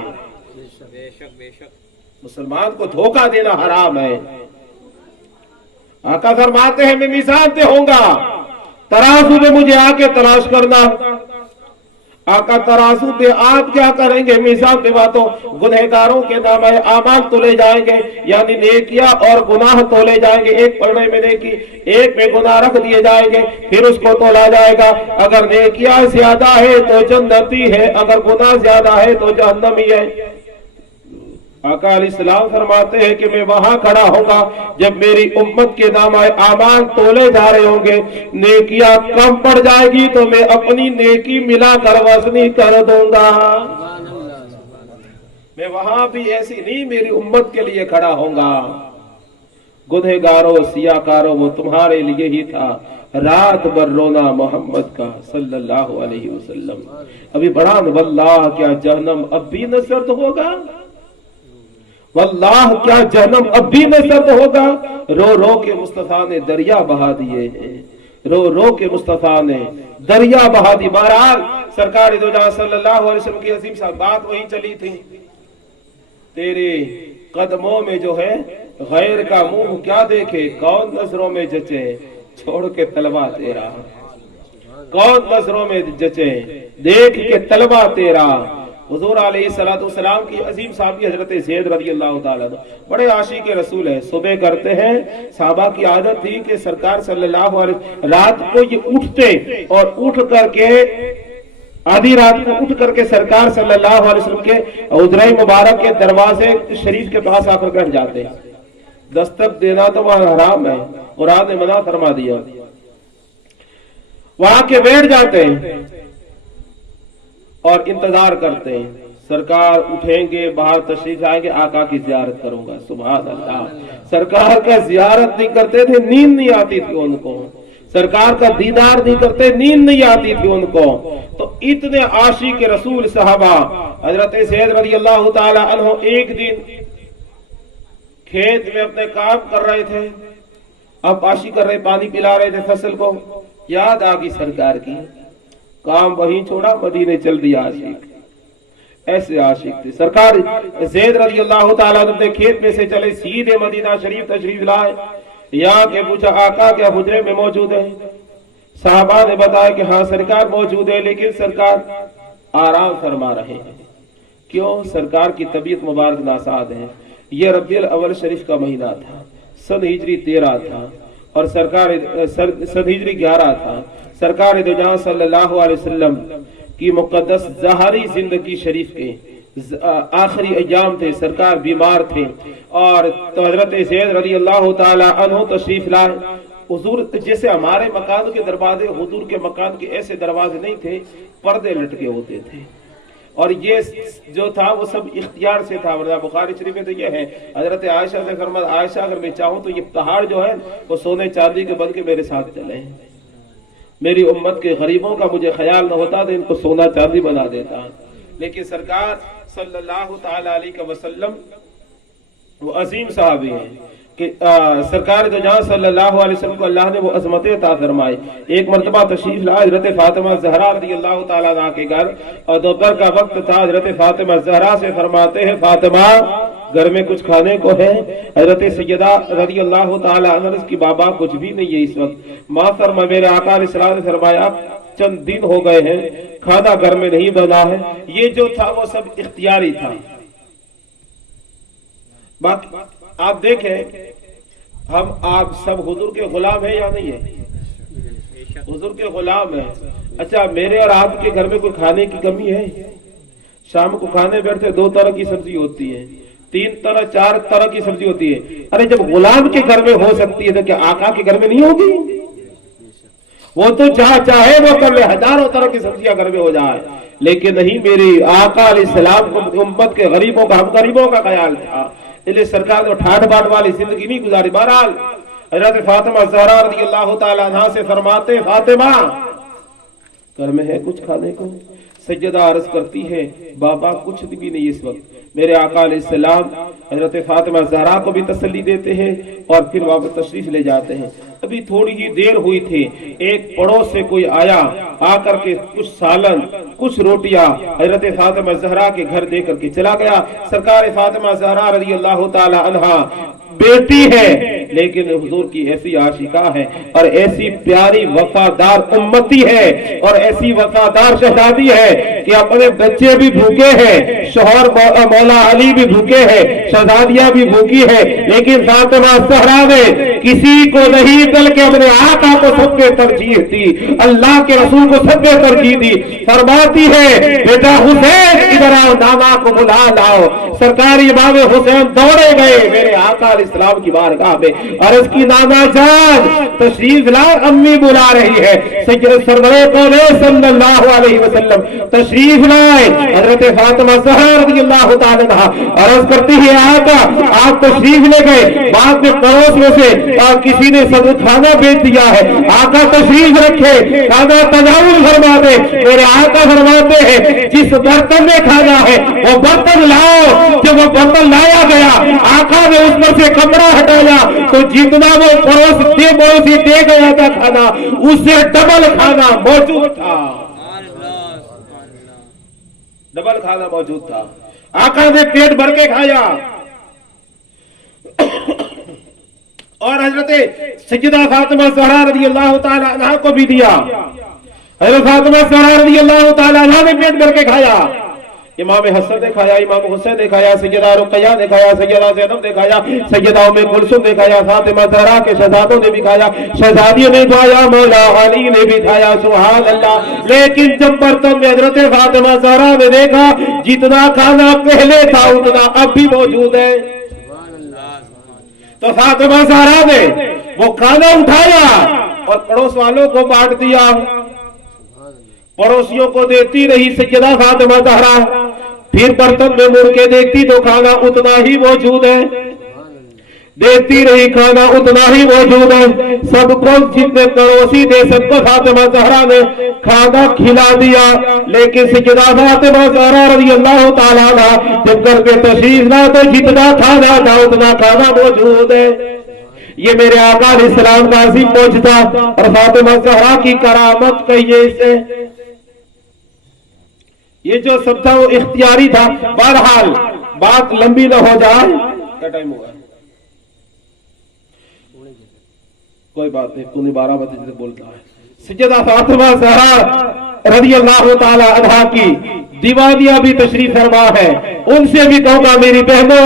मुसलमान को धोखा देना हराम है। आका फरमाते हैं मैं मीज़ान पे होऊंगा, तराजू में मुझे आके तलाश करना। आका तराजू पे आप क्या करेंगे? मीज़ान पे बातों गुनहगारों के नाम आमाल तोले जाएंगे, यानी नेकियां और गुनाह तोले जाएंगे। एक पलड़े में नेकी, एक में गुनाह रख दिए जाएंगे, फिर उसको तोला जाएगा। अगर नेकियां ज्यादा है तो जन्नती है, अगर गुनाह ज्यादा है तो जहन्नमी है। आका अलैहिस्सलाम फरमाते हैं कि मैं वहां खड़ा होगा जब मेरी उम्मत के नाम आमाल तोले जा रहे होंगे, नेकियां कम पड़ जाएगी तो मैं अपनी नेकी मिलाकर वज़नी कर दूंगा। मैं वहां भी ऐसी नहीं मेरी उम्मत के लिए खड़ा होऊंगा। गुनहगारों, सियाकारों, वो तुम्हारे लिए ही था, रात भर रोना मोहम्मद का सल्लल्लाहु अलैहि वसल्लम। अभी बड़ा वल्लाह क्या जहन्नम अब भी नसरत होगा, वल्लाह क्या जहन्नम अब भी नसरत होगा। रो रो के मुस्तफा ने दरिया बहा दिए हैं, रो रो के मुस्तफा ने दरिया बहा दी। बहरहाल सरकार दो जहां सल्लल्लाहु अलैहि वसल्लम की अजीम साहब बात वही चली थी, तेरे कदमों में जो है गैर का मुंह क्या देखे, कौन नजरों में जचे, छोड़ के तलवा तेरा, कौन नजरों में जचे, देख के तलवा तेरा। हुजूर अलैहिस्सलातु वस्सलाम की अजीम साहबी हजरत ज़ैद रज़ियल्लाहु ताला बड़े आशिक रसूल है। सुबह करते हैं, साहबा की आदत थी कि सरकार सल्लल्लाहु अलैहि रात को ये उठते और उठ करके आधी रात को उठ करके सरकार सल्लल्लाहु अलैहि वसल्लम के हुजरा मुबारक के दरवाजे शरीफ के पास आकर बैठ जाते। दस्तक देना तो वहां हराम है, कुरान ने मना फरमा दिया। वहां के बैठ जाते हैं और इंतजार करते हैं, सरकार उठेंगे, बाहर तशरीफ आएंगे, आका की जियारत करूंगा। सुभान अल्लाह, सरकार का जियारत नहीं करते थे, नींद नहीं आती थी उनको, सरकार का दीदार नहीं करते, नींद नहीं आती थी उनको। तो इतने आशिक रसूल साहबा हजरत ज़ैद रज़ियल्लाहु ताला अन्हु एक दिन खेत में अपने काम कर रहे थे, अब पाशी कर रहे, पानी पिला रहे थे फसल को, याद आ गई सरकार की, काम वहीं छोड़ा, मदीने चल दिया। आशिक ऐसे आशिक थे सरकार। ज़ैद रज़ियल्लाहु ताला अपने खेत में से चले सीधे मदीना शरीफ तशरीफ लाए। यहाँ के पूछा आका क्या हुजरे में मौजूद है? साहबा ने बताया कि हाँ सरकार मौजूद है, लेकिन सरकार आराम फरमा रहे हैं। क्यों? सरकार की तबीयत मुबारक नासाद है। यह रबीउल अव्वल शरीफ का महीना था, सन हिजरी 13 था। اور سرکار سن ہجری 11 تھا، سرکار دو جہاں صلی اللہ علیہ وسلم کی مقدس ظاہری زندگی شریف کے آخری ایام تھے، سرکار بیمار تھے، اور تو حضرت زید رضی اللہ تعالی عنہ تشریف لائے۔ حضور جیسے ہمارے مکان کے دروازے، حضور کے مکان کے ایسے دروازے نہیں تھے، پردے لٹکے ہوتے تھے، اور یہ جو تھا وہ سب اختیار سے تھا۔ ورنہ بخاری شریف میں تو یہ ہے، حضرت عائشہ سے فرمایا عائشہ اگر میں چاہوں تو یہ پہاڑ جو ہے وہ سونے چاندی کے بن کے میرے ساتھ چلے، میری امت کے غریبوں کا مجھے خیال نہ ہوتا تو ان کو سونا چاندی بنا دیتا، لیکن سرکار صلی اللہ تعالی علیہ وسلم وہ عظیم صحابی ہیں کہ سرکار دو جہاں صلی اللہ علیہ وسلم کو اللہ نے وہ عظمت عطا فرمائی۔ ایک مرتبہ تشریف لائے حضرت فاطمہ زہرا رضی اللہ تعالیٰ عنہ کے گھر، اور دوپہر کا وقت تھا، حضرت فاطمہ زہرا سے فرماتے ہیں فاطمہ گھر میں کچھ کھانے کو ہے؟ حضرت سیدہ رضی اللہ تعالیٰ عنہ کی بابا کچھ بھی نہیں ہے اس وقت۔ ماں فرما میرے آقا علیہ السلام نے فرمایا چند دن ہو گئے ہیں کھانا گھر میں نہیں بنا ہے۔ یہ جو تھا وہ سب اختیاری تھا۔ باقی آپ دیکھیں ہم آپ سب حضور کے غلام ہیں یا نہیں ہے؟ حضور کے غلام ہیں۔ اچھا میرے اور آپ کے گھر میں کوئی کھانے کی کمی ہے؟ شام کو کھانے بیٹھتے 2 طرح کی سبزی ہوتی ہے، 3 طرح 4 طرح کی سبزی ہوتی ہے۔ ارے جب غلام کے گھر میں ہو سکتی ہے تو کیا آقا کے گھر میں نہیں ہوگی؟ وہ تو جہاں چاہے وہ کر لے، ہزاروں طرح کی سبزیاں گھر میں ہو جائے، لیکن نہیں، میری آقا علیہ السلام کو امت کے غریبوں کا، ہم غریبوں کا خیال تھا، اس لیے سرکار نے ٹھاٹ باٹ والی زندگی نہیں گزاری۔ بہرحال حضرت فاطمہ زہرا رضی اللہ تعالیٰ عنہ سے فرماتے فاطمہ گھر میں ہے کچھ کھانے کو؟ سیدہ عرض کرتی ہے بابا کچھ بھی نہیں اس وقت۔ میرے آقا علیہ السلام حضرت فاطمہ زہرا کو بھی تسلی دیتے ہیں اور پھر واپس تشریف لے جاتے ہیں۔ ابھی تھوڑی ہی دیر ہوئی تھی، ایک پڑوس سے کوئی آیا، آ کر کے کچھ سالن کچھ روٹیاں حضرت فاطمہ زہرا کے گھر دے کر کے چلا گیا۔ سرکار فاطمہ زہرا رضی اللہ تعالی عنہا بیٹی ہے لیکن حضور کی ایسی عاشقہ ہے اور ایسی پیاری وفادار امتی ہے اور ایسی وفادار شہزادی ہے کہ اپنے بچے بھی بھوکے ہیں، شوہر مولا علی بھی بھوکے ہیں، شہزادیاں بھی بھوکی ہے، لیکن فاطمہ زہرا نے کسی کو نہیں بلکہ اپنے آقا کو سب پہ ترجیح دی، اللہ کے رسول کو سب پہ ترجیح دی۔ فرماتی ہے بیٹا حسین ادھر آؤ، نانا کو بلا لاؤ۔ سرکار امام حسین دوڑے گئے میرے آقا علیہ السلام کی بارگاہ میں، اور اس کی نانا جان تشریف لائے، امی بلا رہی ہے۔ سرور کونین صلی اللہ علیہ وسلم تشریف لائے، حضرت فاطمہ زہرا رضی اللہ تعالی عنہا عرض کرتی ہے آقا آپ تشریف لے گئے، بعد میں پڑوس میں سے کسی نے سب کھانا بیچ دیا ہے، آقا تشریف رکھے، کھانا تناول فرما دے۔ میرے آقا فرماتے ہیں جس برتن میں کھانا ہے وہ برتن لاؤ۔ جب وہ برتن لایا گیا آقا نے اس پر سے کپڑا ہٹایا تو جتنا وہ پڑوس دے گیا تھا کھانا اس سے ڈبل کھانا موجود تھا، ڈبل کھانا موجود تھا۔ آقا نے پیٹ بھر کے کھایا اور حضرت سیدہ فاطمہ زہرا رضی اللہ تعالی عنہا کو بھی دیا۔ حضرت فاطمہ زہرا رضی اللہ تعالی عنہا نے پیٹ بھر کے کھایا، امام حسن نے کھایا، امام حسین نے کھایا، سیدہ رقیہ نے کھایا، سیدہ زینب نے کھایا، سیدہ ام کلثوم نے کھایا، فاطمہ زہرا کے شہزادوں نے بھی کھایا، شہزادیوں نے کھایا، مولا علی نے بھی کھایا، سبحان اللہ۔ لیکن جب برتن میں حضرت فاطمہ زہرا نے دیکھا جتنا کھانا پہلے تھا اتنا اب بھی موجود ہے، تو فاطمہ زہرا نے وہ کھانا اٹھایا اور پڑوس والوں کو بانٹ دیا، پڑوسیوں کو دیتی رہی سیدہ فاطمہ زہرا، پھر برتن میں مڑ کے دیکھتی تو کھانا اتنا ہی موجود ہے، دیکھتی رہی کھانا اتنا ہی موجود ہے۔ سب کو جتنے پڑوسی تھے سب کو فاطمہ زہرا نے کھانا کھلا دیا، لیکن سیدہ فاطمہ زہرا رضی اللہ تعالیٰ عنہا جب گھر پہ تشریف لا تو جتنا کھانا تھا اتنا کھانا موجود ہے۔ یہ میرے آقا علیہ السلام کا عظیم معجزہ اور فاطمہ زہرا کی کرامت کہیے اسے، یہ جو سب تھا وہ اختیاری تھا۔ بہرحال بات لمبی نہ ہو جائے، کیا ٹائم ہوا ہے؟ کوئی بات نہیں، پونے 12 بجے سے بولتا ہے۔ سیدہ فاطمہ زہرا رضی اللہ تعالی عنہا کی دیوانیاں بھی تشریف فرما ہے، ان سے بھی کہوں گا میری بہنوں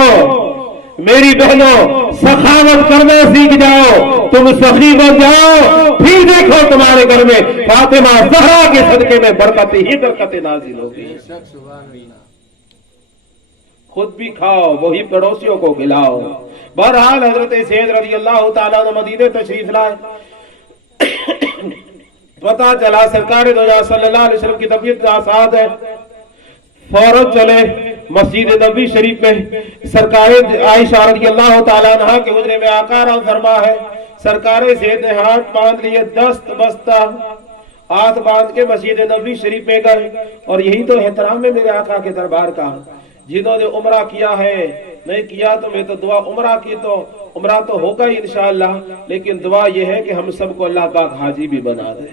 मेरी बहनों सखावत करना सीख जाओ, तुम सखी बन जाओ, फिर देखो तुम्हारे घर में फातिमा ज़हरा के सदके में बरकतें ही बरकतें नाजिल होगी। खुद भी खाओ, वही पड़ोसियों को खिलाओ। बहरहाल हजरत सैयद रज़ी अल्लाह ताला अन्हु मदीने तशरीफ लाए। पता चला सरकार दो सल्लल्लाहु अलैहि वसल्लम की तबीयत नासाज है, फौरन चले मस्जिद नबी शरीफ में। सरकार आयशा रज़ी अल्लाह ताला अन्हा के हुजरे में आका आराम फरमा है। सरकार सैयद ने हाथ बांध लिए, दस्त बस्ता हाथ बांध के मस्जिद नबी शरीफ में गए। और यही तो एहतराम है मेरे आका के दरबार का। जिन्होंने उम्रा किया है, नहीं किया तो मैं तो दुआ, उम्रा की तो उम्रा तो होगा ही इंशाअल्लाह, लेकिन दुआ यह है कि हम सबको अल्लाह पाक हाजी भी बना दे,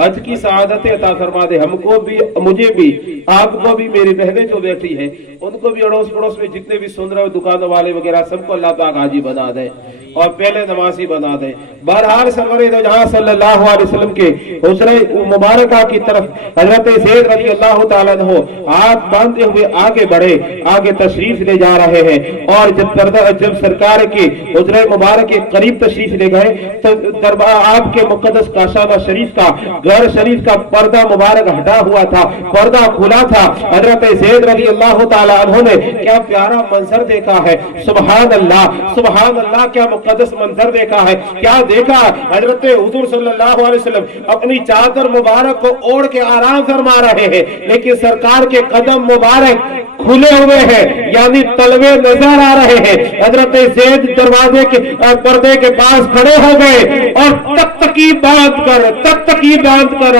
हज की सआदतें अता फरमा दे, हमको भी, मुझे भी, आपको भी, मेरी बहनें जो बैठी है उनको भी, अड़ोस पड़ोस में जितने भी सुन रहे दुकानों वाले वगैरह सबको अल्लाह पाक हाजी बना दे और पहले नमाजी बना दे। बहरहाल सरवरे दो जहां सल्लल्लाहु अलैहि वसल्लम के हुजरे मुबारका की तरफ हजरत सैयद रज़ी अल्लाह ताला अन्हु हाथ बांधते हुए आगे बढ़े, आगे तशरीफ ले जा रहे हैं। और जब सरकार के हुजरे मुबारक के करीब तशरीफ ले गए तो दरबार आपके मुकद्दस काशाना शरीफ का, घर शरीफ का पर्दा मुबारक हटा हुआ था, पर्दा खुला था। हजरत सैयद रज़ी अल्लाह ताला अन्हु ने क्या प्यारा मंजर देखा है, सुभान अल्लाह, क्या मुकद्दस मंजर देखा है। क्या देखा, हजरत हुजूर सल्लल्लाहु अलैहि वसल्लम अपनी चादर मुबारक को ओढ़ के आराम फरमा रहे हैं, लेकिन सरकार के कदम मुबारक खुले हुए हैं, यानी तलवे नजर आ रहे हैं। हजरत सैयद दरवाजे के पर्दे के पास खड़े हो गए और तख्तकी बांध कर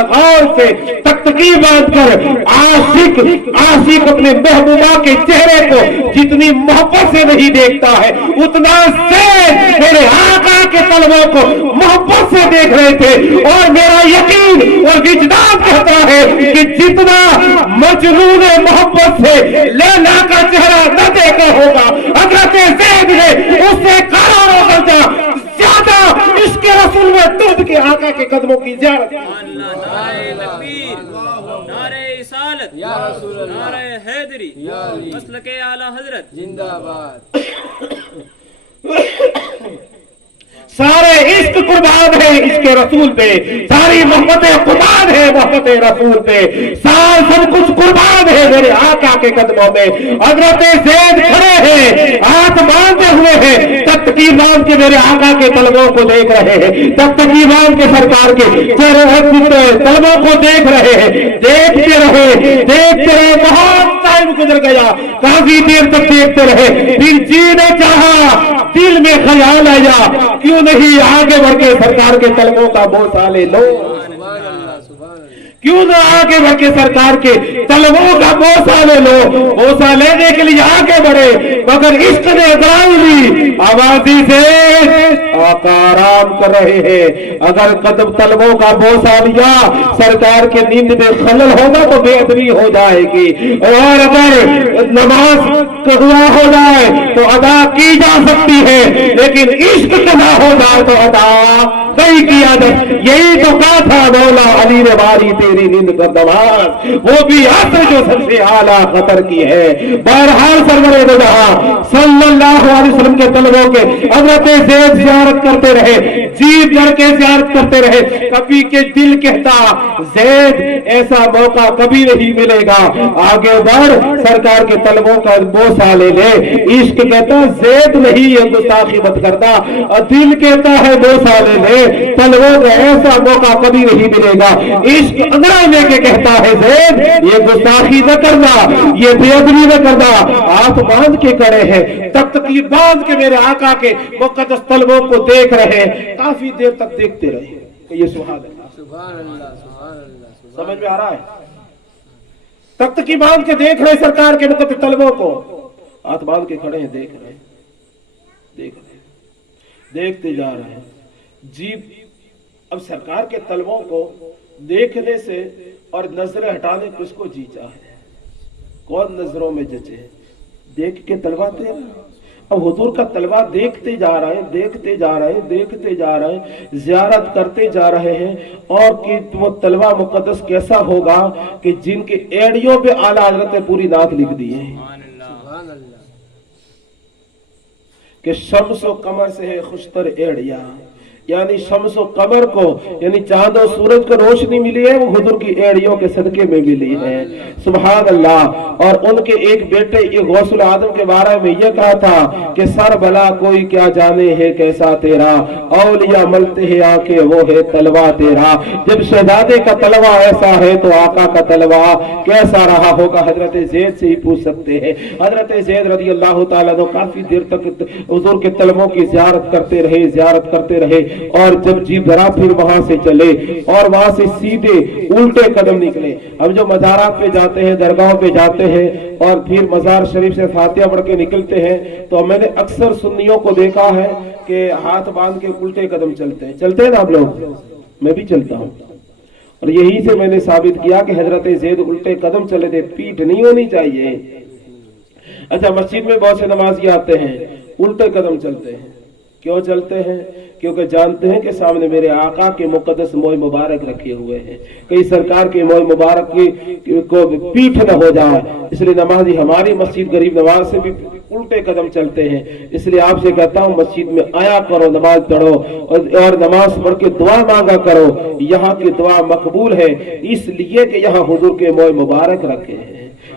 गौर से तख्तकी बांध कर आशिक अपने महबूबा के चेहरे को जितनी मोहब्बत से नहीं देखता है, उतना से मेरे आका के तलवों को मोहब्बत से देख रहे थे। और मेरा यकीन और विजदान कहता है कि जितना मजनून मोहब्बत से लैला का चेहरा न देखा होगा, हजरत ज़ैद ने उससे करोड़ों दर्जा ज्यादा इसके रसूल में दूध के आका के कदमों की ज़ियारत। नारे तकबीर, नारे इसालत, या रसूल अल्लाह, नारे हैदरी, मसलके आला हजरत जिंदाबाद। सारे इश्क कुर्बान है इसके रसूल पे, सारी मोहब्बतें कुर्बान है मोहब्बत रसूल पे, सब कुछ कुर्बान है मेरे आका के कदमों में। हजरत ज़ैद खड़े हैं, हाथ बांधे हुए हैं, तख्तकी बांध के मेरे आका के तलवों को देख रहे हैं, तख्तकी बांध के सरकार के तलवों को देख रहे हैं। देखते रहे, बहुत टाइम गुजर गया, काफी देर तक देखते रहे। फिर जी ने चाहा, दिल में ख्याल आया, क्यों नहीं आगे बढ़ के सरकार के तलवों का बोसा ले लो, क्यों ना आगे बढ़ के सरकार के तलवों का बोसा ले लो। बोसा लेने के लिए आगे बढ़े, मगर इश्क ने अगराई ली, आवाजी से आका आराम कर रहे हैं। अगर कदम तलवों का बोसा लिया, सरकार के नींद में खलल होगा तो बेअदबी हो जाएगी, और अगर नमाज हुआ हो जाए तो अदा की जा सकती है, लेकिन इश्क ना हो जाए तो अदा नहीं किया जाए। यही तो कहा था मौला अली ने, बारी तेरी नींद का नमाज, वो भी असर जो सबसे आला खतर की है। बहरहाल सरवरे दो जहां सल्लल्लाहु अलैहि वसल्लम के तलवों के हजरत ज़ैद ज़ियारत करते रहे, जी भर के ज़ियारत करते रहे। कभी के दिल कहता ज़ैद ऐसा मौका कभी नहीं मिलेगा, आगे बढ़ सरकार के तलवों का बोसा ले ले। इश्क कहता ज़ैद नहीं, ये गुस्ताखी मत करना, दिल कहता है बोसा ले ले, तलवों का ऐसा मौका कभी नहीं मिलेगा। इश्क अंदर लेके कहता है ज़ैद ये गुस्ताखी न करना, ये बेअदबी न करना। हाथ बांध के खड़े हैं, तख्तकी बांध के मेरे आका के मुकद्दस तलवों को देख रहे हैं, काफी देर तक देखते रहे। ये सुभान अल्लाह, समझ में आ रहा है? तख्तकी बांध के देख रहे सरकार के मुकद्दस तलवों को, हाथ बांध के खड़े हैं, देख रहे, देखते जा रहे हैं। जी अब सरकार के तलवों को देखने से और नजरें हटाने किसको जी चाहे, कौन नजरों में जचे, देख के तलवाते हैं। अब हुजूर का तलवा देखते जा रहे हैं, देखते जा रहे हैं, ज़ियारत करते जा रहे हैं। और कि वो तलवा मुकद्दस कैसा होगा कि जिनके एड़ियों पे आला हजरत ने पूरी नात लिख दी है। کہ शम्स व कमर से है खुशतर एड़िया, यानी शम्स व कमर को यानी चांद और सूरज को रोशनी मिली है वो हुजूर की एड़ियों के सदके में मिली है। सुभान अल्लाह। और उनके एक बेटे ये गौसुल आदम के बारे में ये कहा था कि सर भला कोई क्या जाने है कैसा तेरा, औलिया मलते हैं आंखें वो है तलवा तेरा। जब शहजादे का तलवा ऐसा है तो आका का तलवा कैसा रहा होगा, हजरत ज़ैद से ही पूछ सकते हैं। हजरत ज़ैद रज़ी अल्लाह ताला अन्हु काफी देर तक हुजूर के तलवों की ज़ियारत करते रहे और जब जी भरा फिर वहां से चले और वहां से सीधे उल्टे कदम निकले। हम जो मज़ारात पे जाते हैं, दरगाहों पे जाते हैं और फिर मज़ार शरीफ से फातिहा पढ़ के निकलते हैं तो मैंने अक्सर सुन्नियों को देखा है कि हाथ बांध के उल्टे कदम चलते हैं ना आप लोग, मैं भी चलता हूँ। और यही से मैंने साबित किया कि हजरत ज़ैद उल्टे कदम चले थे, पीठ नहीं होनी चाहिए। अच्छा, मस्जिद में बहुत से नमाजी आते हैं, उल्टे कदम चलते हैं। क्यों चलते हैं? क्योंकि जानते हैं कि सामने मेरे आका के मुकद्दस मोए मुबारक रखे हुए हैं, कहीं सरकार के मोए मुबारक को पीठ न हो जाए। इसलिए नमाजी हमारी मस्जिद गरीब नवाज से भी उल्टे कदम चलते हैं। इसलिए आपसे कहता हूँ मस्जिद में आया करो, नमाज पढ़ो और नमाज पढ़ के दुआ मांगा करो। यहाँ की दुआ मकबूल है इसलिए कि यहाँ हुजूर के मोए मुबारक रखे हैं।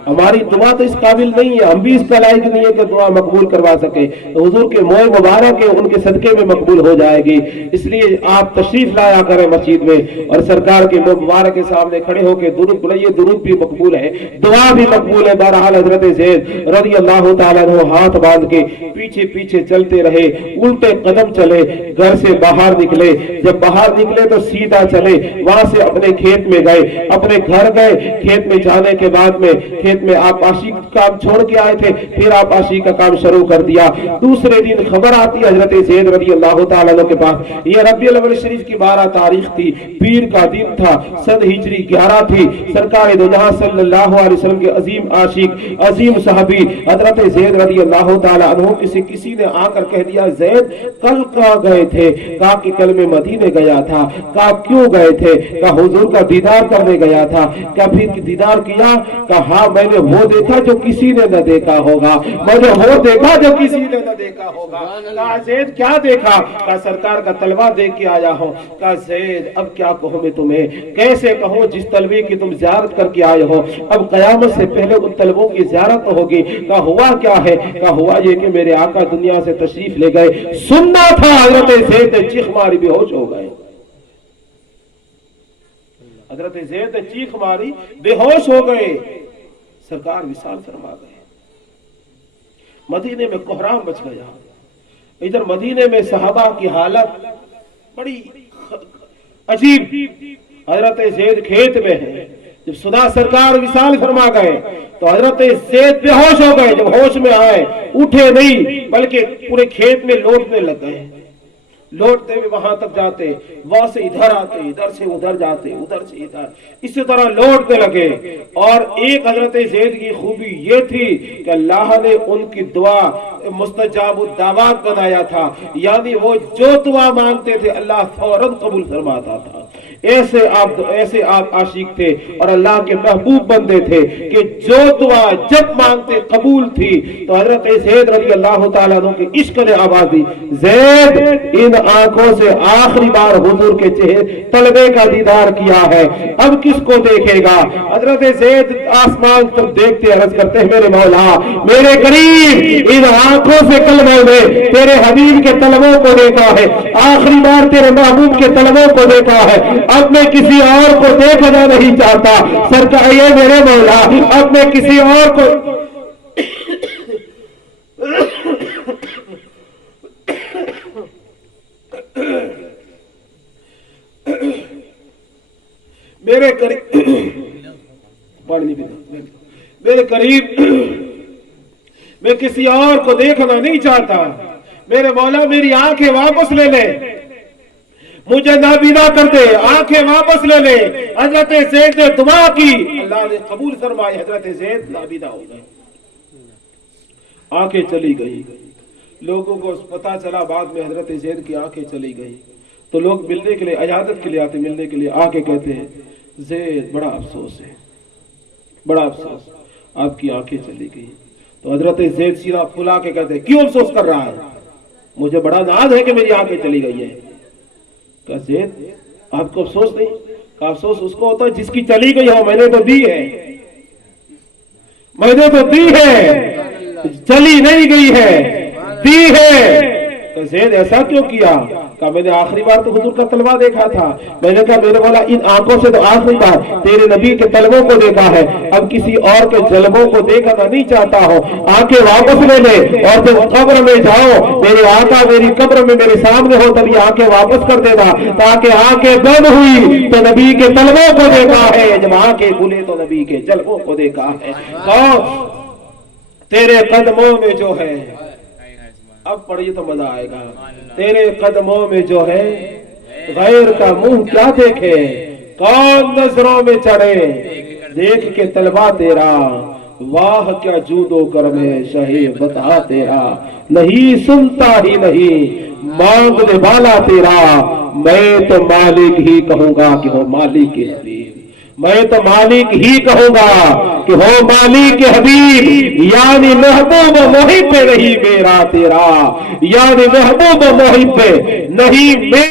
हमारी दुआ तो इस काबिल नहीं है, हम भी इसका लायक नहीं है कि दुआ मकबूल करवा सके, तो हुजूर के मोए मुबारक है, उनके सदके में मकबूल हो जाएगी। इसलिए आप तशरीफ लाया करें मस्जिद में और सरकार के मोए मुबारक के सामने खड़े होकर दुरूद पढ़िए, दुरूद भी मकबूल है, दुआ भी मकबूल है। बहरहाल हजरत ज़ैद रज़ी अल्लाह ताला अन्हु हाथ बांध के पीछे पीछे चलते रहे, उल्टे कदम चले, घर से बाहर निकले। जब बाहर निकले तो सीधा चले, वहां से अपने खेत में गए, अपने घर गए। खेत में जाने के बाद में खेत में आप आशी का काम छोड़ के आए थे, फिर आप आशी का काम शुरू कर दिया। दूसरे दिन खबर आती है हजरत ज़ैद रज़ी अल्लाह ताला अन्हु के पास, ये रबीउल अव्वल शरीफ की 12 तारीख थी, पीर का दिन था, सन हिजरी 11 थी। सरकार दो जहां सल्लल्लाहु अलैहि वसल्लम के अजीम आशिक, अजीम सहाबी हजरत ज़ैद रज़ी अल्लाह ताला अन्हु किसी ने आकर कह दिया, ज़ैद कल कहाँ गए थे? कहा कि कल मैं मदीने गया था। कहा क्यों गए थे? कहा हुजूर का दीदार करने गया था। क्या फिर दीदार किया? कहा हाँ, मैंने वो देखा जो किसी ने न देखा होगा, मैंने वो देखा जो किसी ने न देखा होगा। कहा ज़ैद क्या देखा? कहा सरकार का तलवा देख के आया हूँ। कहा ज़ैद अब क्या कहूँ मैं तुम्हें, कैसे कहूँ जिस तलवे की तुम ज़ियारत करके आए हो, अब कयामत से पहले उन तलवों की ज़ियारत होगी। कहा हुआ क्या है? कहा हुआ ये कि मेरे आका दुनिया से तशरीफ ले गए, सुनना था। हजरत ज़ैद चीख मारी बेहोश हो गए। हजरत ज़ैद चीख मारी बेहोश हो गए, सरकार विशाल फरमा गए। मदीने में कोहराम मच गया। इधर मदीने में सहाबा की हालत बड़ी अजीब। हजरत ज़ैद खेत में है, जब सुना सरकार विशाल फरमा गए तो हजरत ज़ैद बेहोश हो गए। जब होश में आए उठे नहीं, बल्कि पूरे खेत में लौटने लग गए। लौटते हुए वहां तक जाते, वहां से इधर आते, इधर से उधर जाते, उधर से इधर, इसी तरह लौटने लगे। और एक हजरत ज़ैद की खूबी ये थी कि अल्लाह ने उनकी दुआ मुस्तजाबुद दावात बनाया था, यानी वो जो दुआ मांगते थे अल्लाह फौरन कबूल फरमाता था। ऐसे आप आशिक थे और अल्लाह के महबूब बंदे थे कि जो दुआ जब मांगते कबूल थी। तो हजरत ज़ैद रज़ी अल्लाह ताला अन्हु के इश्क ने आवाज दी, ज़ैद इन आंखों से आखिरी बार हुजूर के चेहरे तलबे का दीदार किया है, अब किसको देखेगा? हजरत ज़ैद आसमान तक देखते अर्ज करते हैं, मेरे मौला मेरे करीब इन आंखों से कल मैंने तेरे हबीब के तलबों को देखा है, आखिरी बार तेरे महबूब के तलबों को देखा है, अब मैं किसी और को देखना नहीं चाहता। सरकार ये मेरे मौला अब मैं किसी और को मेरे करीब मैं किसी और को देखना नहीं चाहता। मेरे मौला मेरी आंखें वापस ले ले, मुझे नाबीना कर दे, आंखें वापस ले ले। हजरत ज़ैद ने दुआ की, अल्लाह ने कबूल फरमाई। हजरत ज़ैद नाबीना हो गए, आंखें चली गई। लोगों को पता चला बाद में हजरत ज़ैद की आंखें चली गई, तो लोग मिलने के लिए, इजाजत के लिए आते, मिलने के लिए आके कहते हैं, ज़ैद बड़ा अफसोस है, बड़ा अफसोस, आपकी आंखें चली गई। तो हजरत ज़ैद सीना फुला के कहते हैं, क्यों अफसोस कर रहा है? मुझे बड़ा नाज है कि मेरी आंखें चली गई है। कहा ज़ैद आपको अफसोस नहीं? कहा अफसोस उसको होता है जिसकी चली गई हो, मैंने तो दी है, मैंने तो दी है, चली नहीं गई है, दी है। तो ज़ैद ऐसा क्यों किया? कहा मैंने आखिरी बार तो हुजूर का तलवा देखा था। मैंने कहा मेरे बोला इन आंखों से तो आखिरी बार तेरे नबी के तलवों को देखा है, अब किसी और के जलवों को देखना नहीं चाहता हो। आंखें वापस ले ले और जब कब्र में जाओ मेरे आका मेरी कब्र में मेरे सामने हो तभी आंखें वापस कर देना, ताकि आंखें बंद हुई तो नबी के तलवों को देखा है, जब आंखें खुले तो नबी के जलवों को देखा है। तो तेरे कदमों में जो है, अब पढ़िए तो मजा आएगा, तेरे कदमों में जो है गैर का मुंह क्या देखे, कौन नजरों में चढ़े देख के तलवा तेरा, वाह क्या जूदो करम है शहे बता तेरा, नहीं सुनता ही नहीं मांगने वाला तेरा, मैं तो मालिक ही कहूंगा कि हो मालिक के हबीब, मैं तो मालिक ही कहूंगा कि हो मालिक के हबीब, यानी महबूब मोहिब नहीं मेरा तेरा, यानी महबूब मोहिब नहीं मेरा।